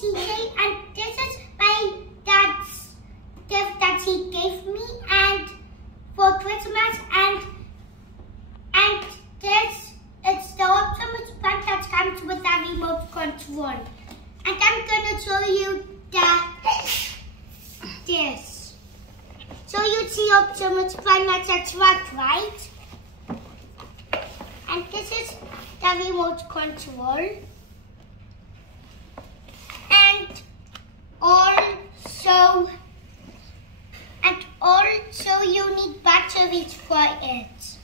keychain, and this is my dad's gift that he gave me and for Christmas, and this it's the Optimus Prime that comes with a remote control. And I'm gonna show you this. So you see Optimus Prime at the truck, right? And this is the remote control. And also you need batteries for it.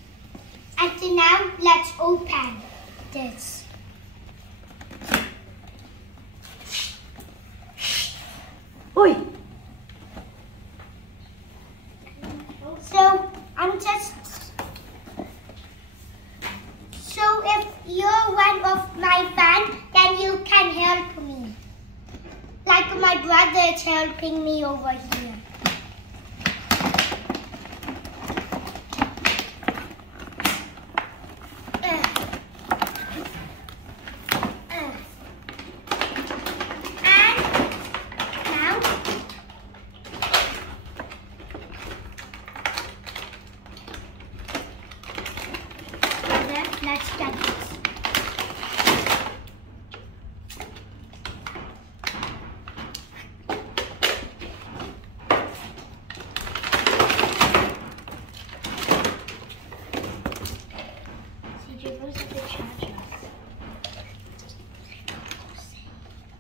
And now let's open this. Oi! So if you're one of my fans, then you can help me. Like my brother is helping me over here. Let's get this.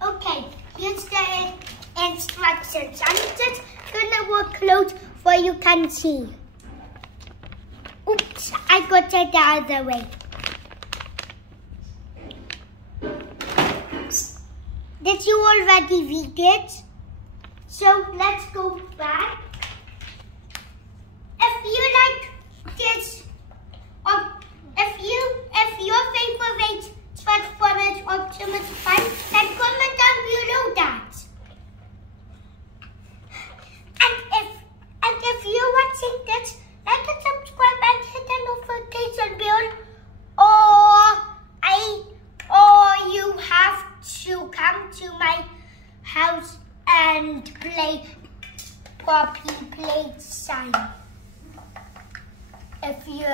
Okay, here's the instructions. I'm just gonna work close so you can see. Oops, I got it the other way. Did you already read it? So let's go back. If you like this, if your favorite Transformer is Optimus Prime, then comment down below that. And if you're watching this, like and subscribe and hit the notification bell, or you have to come to my house and play Poppy Playtime. If you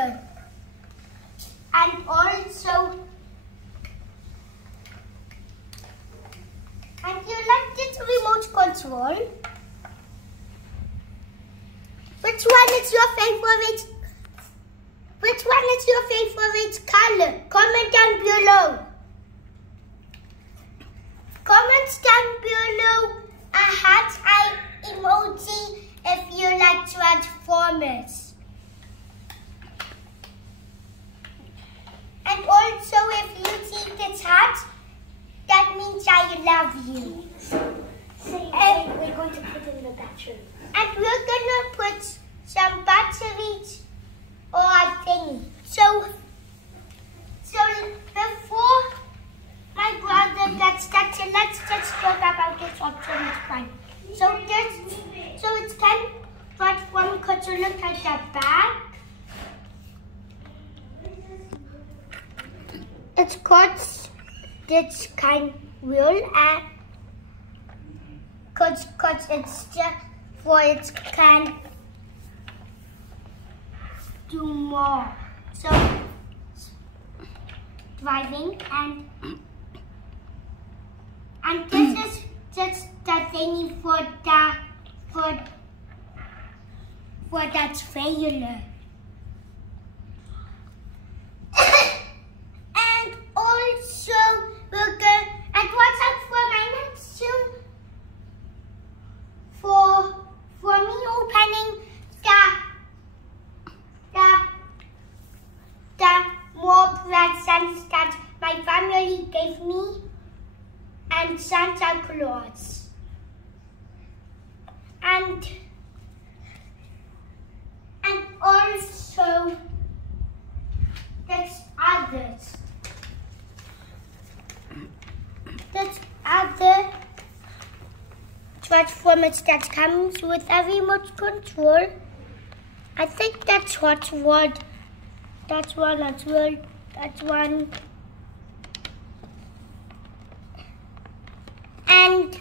you like this remote control? Which one is your favorite? Which one is your favorite color? Comment down below. Comment down below a heart eye emoji if you like Transformers. And also if you see this heart, that means I love you. And we're going to put in the battery. And we're gonna put some batteries or a thingy. So before my brother gets started, let's just talk about this Optimus Prime. So it can transform because you look at the back. It's got this kind wheel and cause it's just for it can do more. So driving and this is just the thingy for that trailer. And also we're going and watch out for my next show for me opening the more presents that my family gave me and Santa Claus. And also there's other Transformers that comes with a remote control. I think that's one as well. That's one. And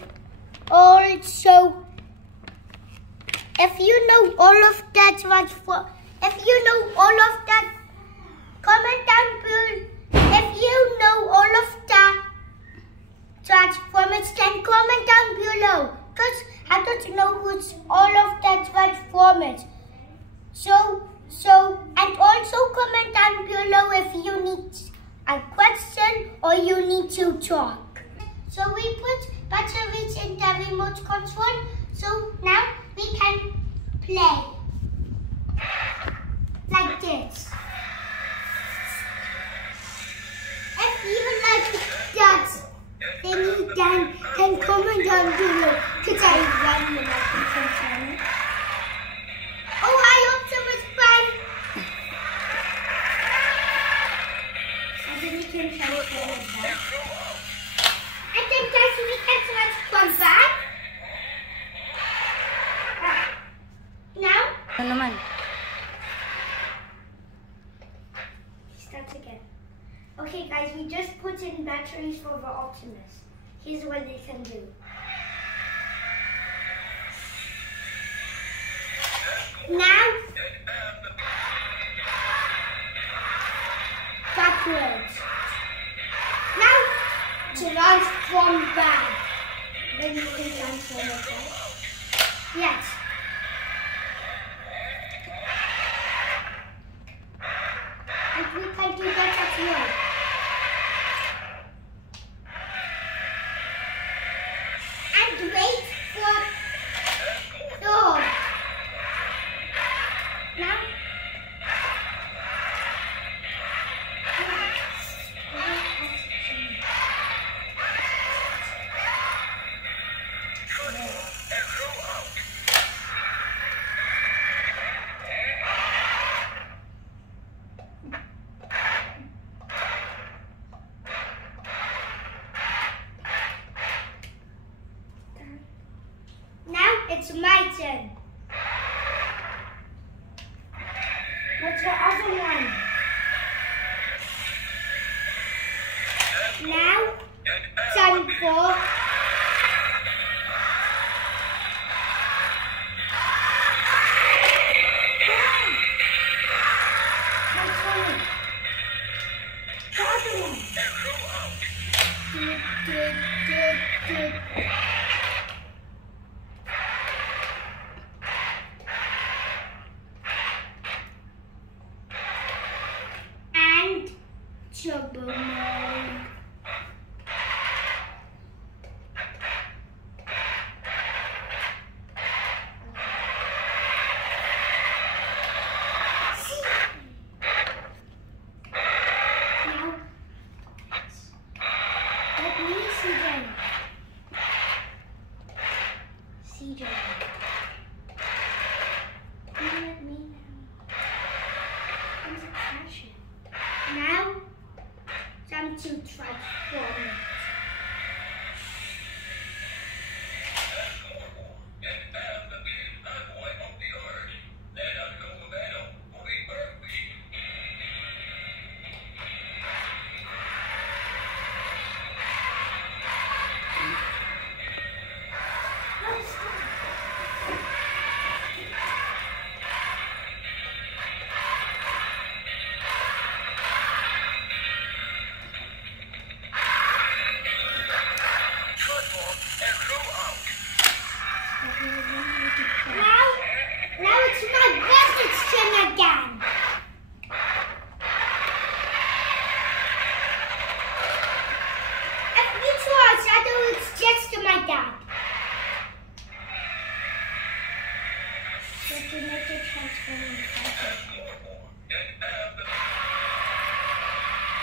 all of that transform, if you know all of that, comment down below. If you know all of that Transformers, then comment down below. Because I don't know who's all of that Transformers. And also comment down below if you need a question or you need to talk. So we put batteries in the remote control. So now we can play like this. If you like that thingy, then comment down below. Because I really like it. Oh, hi Optimus Prime. I think we can transform back. I think guys we can transform back. Now? Ano naman? Start again. Okay guys, we just put in batteries for the Optimus. Here's what they can do. Now, backwards. Now, transform back. Then you can transform it back. Yes. And we can do that as well. And wait for door. Now. Now it's my turn. What's the other one? Now, time for the other one. And trouble mode. Now, let me see them. See them. Let me know. There's a passion. Now, time to transform it. Now it's my business turn again. If we try, I know it's just my dad. But to make it transform.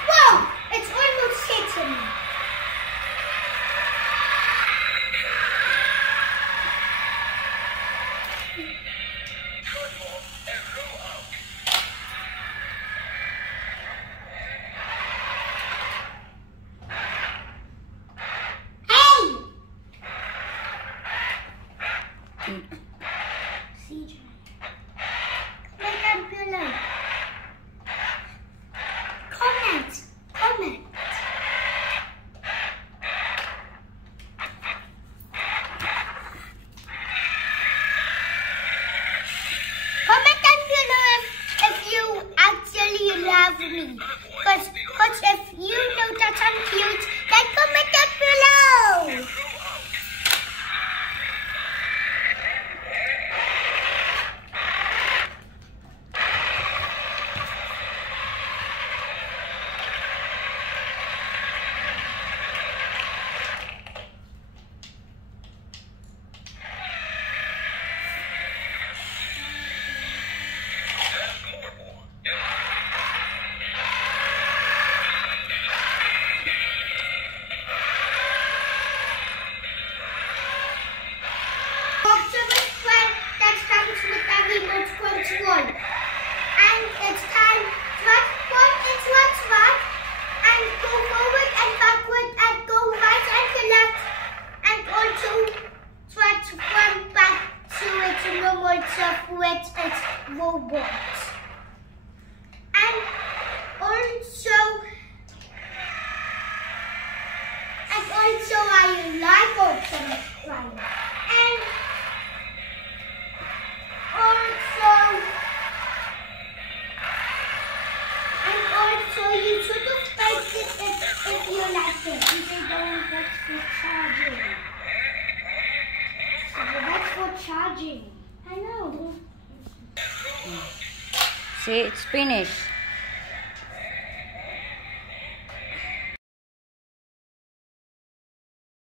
Whoa! It's almost hitting me. CJ. Comment down below. Comment. that I'm cute, then comment down below. Optimus Prime that comes with a remote control. And it's time to walk into a track and go forward and backward and go right and to left and also try to run back to its normal self with its robot. And also I like Optimus Prime. And also you should have spiked it if you like it. They don't, that's for charging. That's for charging. I know. See, it's finished.